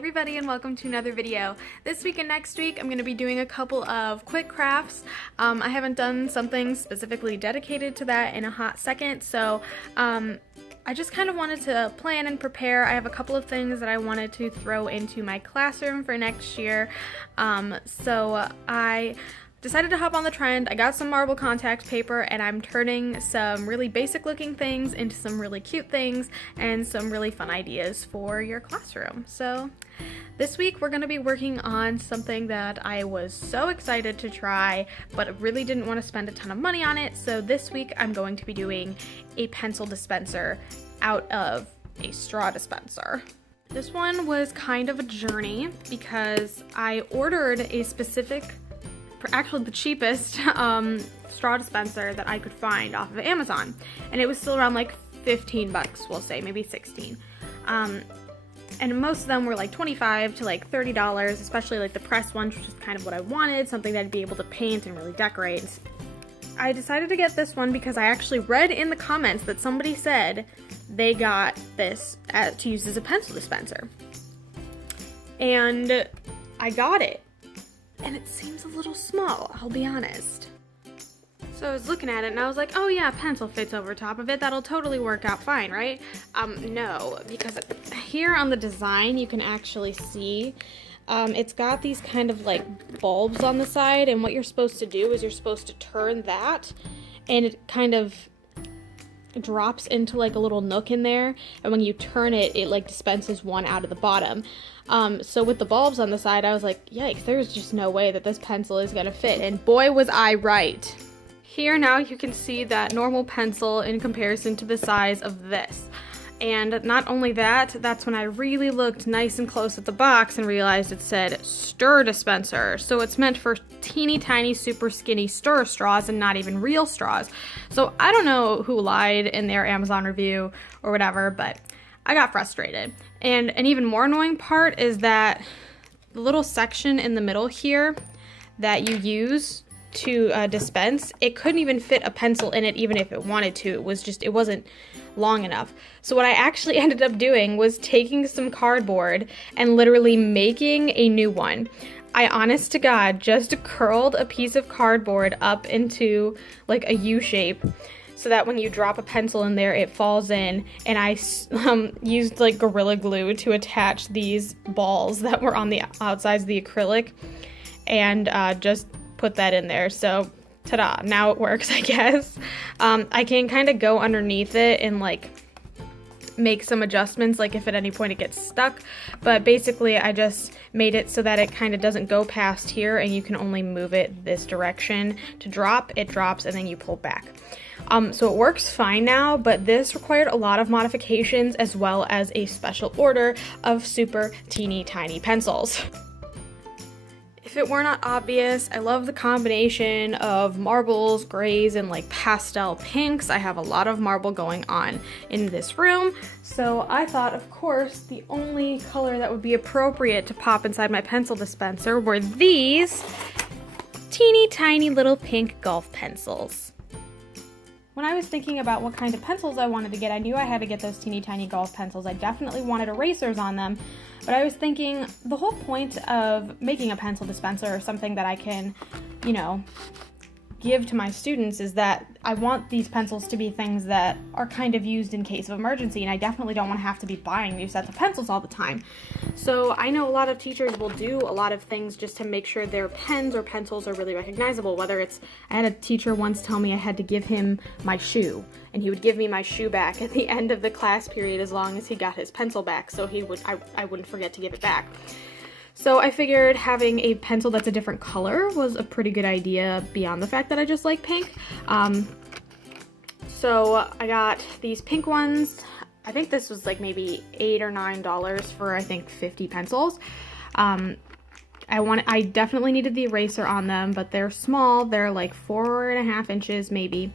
everybody and welcome to another video. This week and next week I'm going to be doing a couple of quick crafts. I haven't done something specifically dedicated to that in a hot second, so I just kind of wanted to plan and prepare. I have a couple of things that I wanted to throw into my classroom for next year, so I decided to hop on the trend. I got some marble contact paper and I'm turning some really basic looking things into some really cute things and some really fun ideas for your classroom. So this week we're going to be working on something that I was so excited to try but really didn't want to spend a ton of money on it. So this week I'm going to be doing a pencil dispenser out of a straw dispenser. This one was kind of a journey because I ordered a specific, actually the cheapest straw dispenser that I could find off of Amazon, and it was still around like 15 bucks, we'll say, maybe 16. And most of them were like 25 to like $30, especially like the pressed ones, which is kind of what I wanted, something that I'd be able to paint and really decorate. I decided to get this one because I actually read in the comments that somebody said they got this to use as a pencil dispenser. And I got it. And it seems a little small, I'll be honest. So I was looking at it and I was like, oh yeah, pencil fits over top of it. That'll totally work out fine, right? No, because here on the design you can actually see it's got these kind of like bulbs on the side, and what you're supposed to do is you're supposed to turn that and it kind of drops into like a little nook in there, and when you turn it, it like dispenses one out of the bottom. So with the bulbs on the side, I was like, yikes, there's just no way that this pencil is gonna fit, and boy was I right. Here now you can see that normal pencil in comparison to the size of this. And not only that, that's when I really looked nice and close at the box and realized it said stir dispenser. So it's meant for teeny tiny super skinny stir straws and not even real straws. So I don't know who lied in their Amazon review or whatever, but I got frustrated. And an even more annoying part is that the little section in the middle here that you use to dispense, it couldn't even fit a pencil in it even if it wanted to. It wasn't long enough. So what I actually ended up doing was taking some cardboard and literally making a new one. I honest to God just curled a piece of cardboard up into like a U shape so that when you drop a pencil in there, it falls in, and I used like Gorilla Glue to attach these balls that were on the outsides of the acrylic, and just put that in there. So ta-da, now it works, I guess. I can kind of go underneath it and like make some adjustments, like if at any point it gets stuck, but basically I just made it so that it kind of doesn't go past here and you can only move it this direction to drop. It drops and then you pull back. So it works fine now, but this required a lot of modifications as well as a special order of super teeny tiny pencils. If it were not obvious, I love the combination of marbles, grays, and like pastel pinks. I have a lot of marble going on in this room, so I thought, of course, the only color that would be appropriate to pop inside my pencil dispenser were these teeny tiny little pink golf pencils. When I was thinking about what kind of pencils I wanted to get, I knew I had to get those teeny tiny golf pencils. I definitely wanted erasers on them, but I was thinking the whole point of making a pencil dispenser or something that I can, you know, give to my students is that I want these pencils to be things that are kind of used in case of emergency, and I definitely don't want to have to be buying new sets of pencils all the time. So I know a lot of teachers will do a lot of things just to make sure their pens or pencils are really recognizable, whether it's, I had a teacher once tell me I had to give him my shoe, and he would give me my shoe back at the end of the class period as long as he got his pencil back, so I wouldn't forget to give it back. So I figured having a pencil that's a different color was a pretty good idea beyond the fact that I just like pink. So I got these pink ones. I think this was like maybe $8 or $9 for I think 50 pencils. I definitely needed the eraser on them, but they're small. They're like 4.5 inches maybe.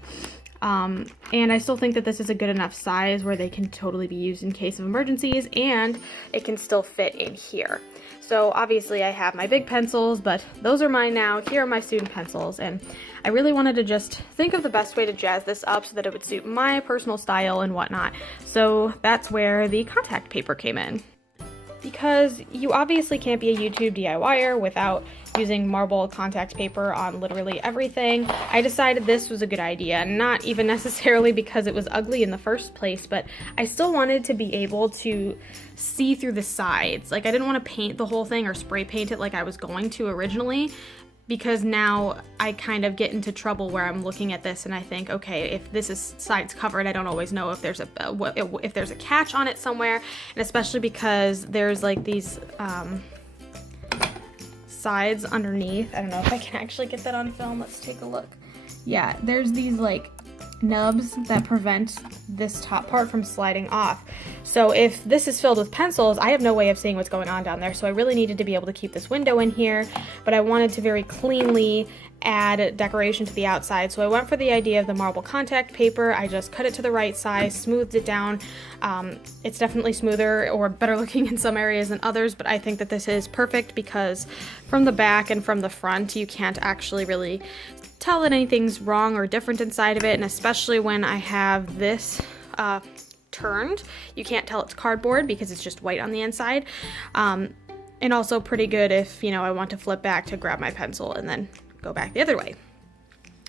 And I still think that this is a good enough size where they can totally be used in case of emergencies, and it can still fit in here. So obviously I have my big pencils, but those are mine now. Here are my student pencils, and I really wanted to just think of the best way to jazz this up so that it would suit my personal style and whatnot. So that's where the contact paper came in. because you obviously can't be a YouTube DIYer without using marble contact paper on literally everything. I decided this was a good idea, not even necessarily because it was ugly in the first place, but I still wanted to be able to see through the sides. Like, I didn't want to paint the whole thing or spray paint it like I was going to originally, because now I kind of get into trouble where I'm looking at this and I think, okay, if this is sides covered, I don't always know if there's a catch on it somewhere, and especially because there's like these sides underneath. I don't know if I can actually get that on film. Let's take a look. Yeah, there's these like nubs that prevent this top part from sliding off. So if this is filled with pencils, I have no way of seeing what's going on down there. So I really needed to be able to keep this window in here, but I wanted to very cleanly add decoration to the outside. So I went for the idea of the marble contact paper. I just cut it to the right size, smoothed it down. It's definitely smoother or better looking in some areas than others, but I think that this is perfect because from the back and from the front, you can't actually really tell that anything's wrong or different inside of it, and especially when I have this turned, you can't tell it's cardboard because it's just white on the inside. And also pretty good if, you know, I want to flip back to grab my pencil and then go back the other way.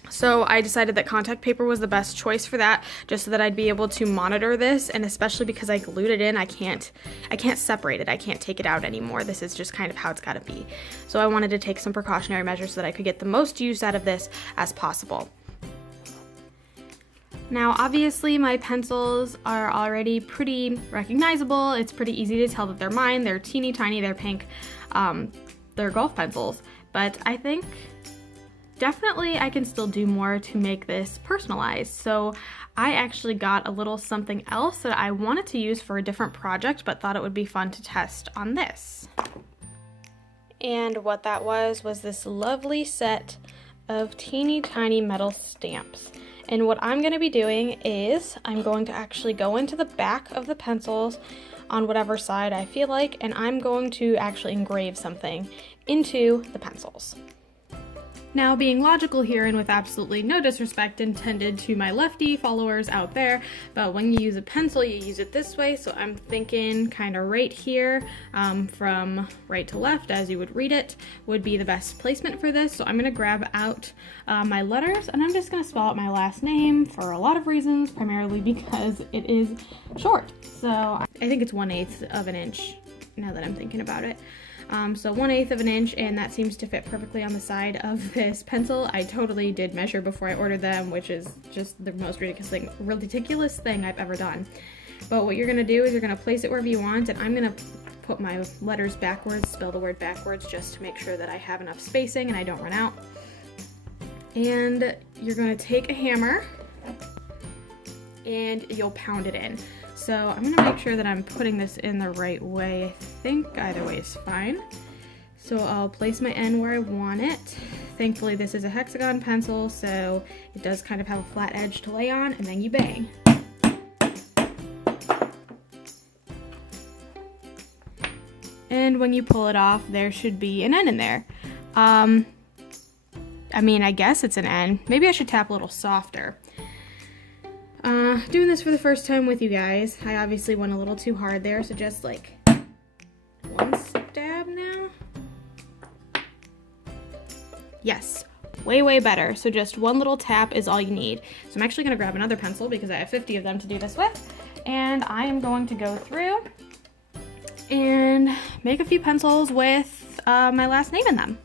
So I decided that contact paper was the best choice for that, just so that I'd be able to monitor this, and especially because I glued it in, I can't separate it. I can't take it out anymore. This is just kind of how it's got to be. So I wanted to take some precautionary measures so that I could get the most use out of this as possible. Now, obviously, my pencils are already pretty recognizable. It's pretty easy to tell that they're mine. They're teeny tiny, they're pink. They're golf pencils, but I think definitely I can still do more to make this personalized. So I actually got a little something else that I wanted to use for a different project, but thought it would be fun to test on this. And what that was this lovely set of teeny tiny metal stamps. And what I'm going to be doing is I'm going to actually go into the back of the pencils on whatever side I feel like, and I'm going to actually engrave something into the pencils. Now, being logical here, and with absolutely no disrespect intended to my lefty followers out there, but when you use a pencil, you use it this way, so I'm thinking kind of right here, from right to left, as you would read it, would be the best placement for this. So I'm going to grab out my letters, and I'm just going to spell out my last name for a lot of reasons, primarily because it is short. So I think it's 1/8 of an inch, now that I'm thinking about it. So 1/8 of an inch, and that seems to fit perfectly on the side of this pencil. I totally did measure before I ordered them, which is just the most ridiculous thing I've ever done. But what you're going to do is you're going to place it wherever you want, and I'm going to put my letters backwards, spell the word backwards, just to make sure that I have enough spacing and I don't run out. And you're going to take a hammer and you'll pound it in. So I'm going to make sure that I'm putting this in the right way. I think either way is fine. So I'll place my end where I want it. Thankfully this is a hexagon pencil, so it does kind of have a flat edge to lay on, and then you bang. And when you pull it off, there should be an N in there. I mean, I guess it's an N. Maybe I should tap a little softer. Doing this for the first time with you guys, I obviously went a little too hard there, so just like one stab now. Yes, way better. So just one little tap is all you need. So I'm actually going to grab another pencil because I have 50 of them to do this with, and I am going to go through and make a few pencils with my last name in them.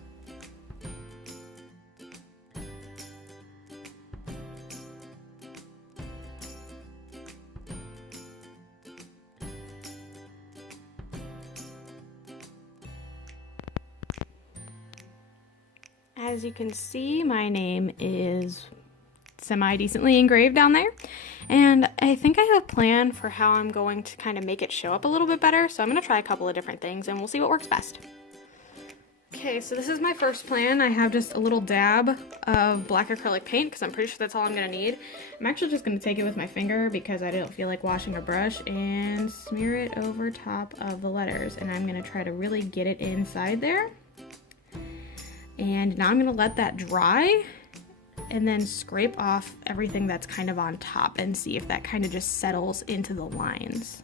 As you can see, my name is semi-decently engraved down there, and I think I have a plan for how I'm going to kind of make it show up a little bit better, so I'm going to try a couple of different things and we'll see what works best. Okay, so this is my first plan. I have just a little dab of black acrylic paint because I'm pretty sure that's all I'm going to need. I'm actually just going to take it with my finger because I don't feel like washing a brush, and smear it over top of the letters, and I'm going to try to really get it inside there. And now I'm going to let that dry and then scrape off everything that's kind of on top and see if that kind of just settles into the lines.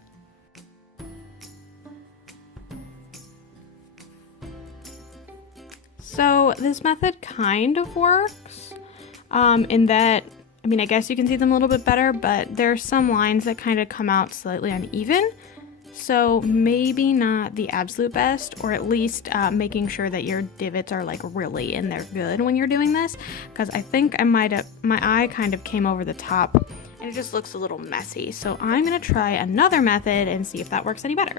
So this method kind of works in that, I mean, I guess you can see them a little bit better, but there's some lines that kind of come out slightly uneven. So maybe not the absolute best, or at least making sure that your divots are like really in there good when you're doing this, because I think my eye kind of came over the top and it just looks a little messy. So I'm gonna try another method and see if that works any better.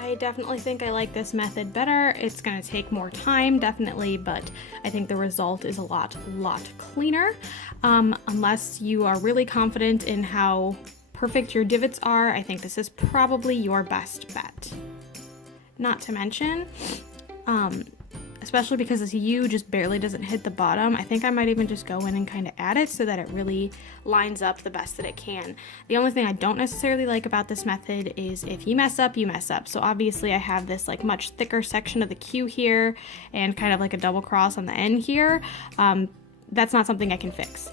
I definitely think I like this method better. It's gonna take more time, definitely, but I think the result is a lot cleaner. Unless you are really confident in how perfect your divots are, I think this is probably your best bet. Not to mention, especially because this U just barely doesn't hit the bottom, I think I might even just go in and kind of add it so that it really lines up the best that it can. The only thing I don't necessarily like about this method is if you mess up, you mess up. So obviously I have this like much thicker section of the Q here and kind of like a double cross on the N here. That's not something I can fix.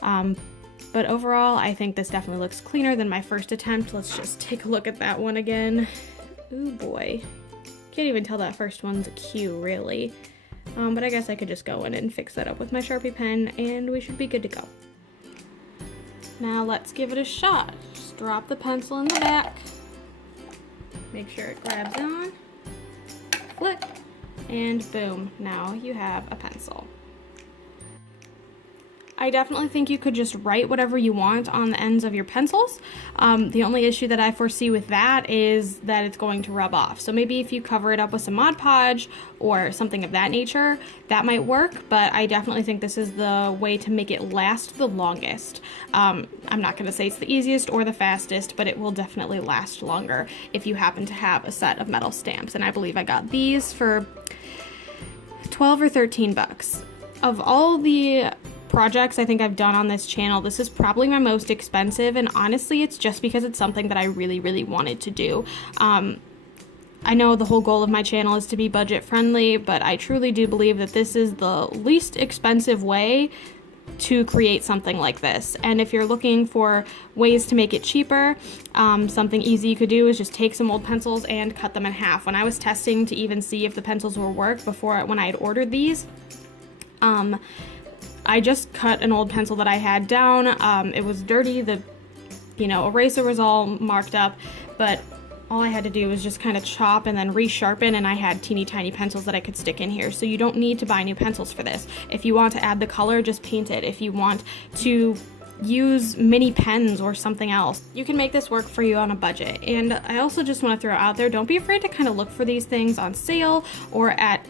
But overall, I think this definitely looks cleaner than my first attempt. Let's just take a look at that one again. Ooh boy. Can't even tell that first one's a Q, really. But I guess I could just go in and fix that up with my Sharpie pen, and we should be good to go. Now let's give it a shot. Just drop the pencil in the back. Make sure it grabs on. Flick. And boom, now you have a pencil. I definitely think you could just write whatever you want on the ends of your pencils. The only issue that I foresee with that is that it's going to rub off. So maybe if you cover it up with some Mod Podge or something of that nature, that might work, but I definitely think this is the way to make it last the longest. I'm not going to say it's the easiest or the fastest, but it will definitely last longer if you happen to have a set of metal stamps. And I believe I got these for 12 or 13 bucks. Of all the projects I think I've done on this channel, this is probably my most expensive, and honestly it's just because it's something that I really wanted to do. I know the whole goal of my channel is to be budget friendly, but I truly do believe that this is the least expensive way to create something like this. And if you're looking for ways to make it cheaper, something easy you could do is just take some old pencils and cut them in half. When I was testing to even see if the pencils will work when I had ordered these, I just cut an old pencil that I had down. It was dirty, the eraser was all marked up, but all I had to do was just kind of chop and then resharpen, and I had teeny tiny pencils that I could stick in here. So you don't need to buy new pencils for this. If you want to add the color, just paint it. If you want to use mini pens or something else, you can make this work for you on a budget. And I also just want to throw out there, don't be afraid to kind of look for these things on sale or at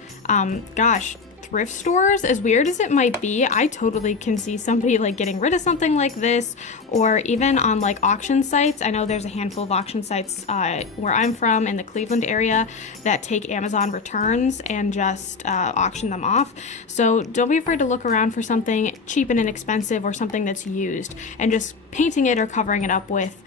thrift stores. As weird as it might be, I totally can see somebody like getting rid of something like this, or even on like auction sites. I know there's a handful of auction sites where I'm from in the Cleveland area that take Amazon returns and just auction them off. So don't be afraid to look around for something cheap and inexpensive, or something that's used, and just painting it or covering it up with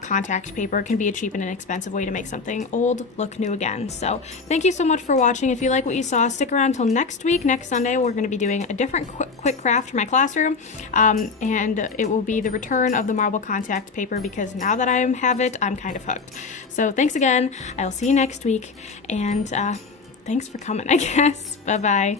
contact paper can be a cheap and inexpensive way to make something old look new again. So thank you so much for watching. If you like what you saw, stick around till next week. Next Sunday we're going to be doing a different quick craft for my classroom, and it will be the return of the marble contact paper, because now that I have it, I'm kind of hooked. So thanks again. I'll see you next week, and thanks for coming, I guess. Bye bye.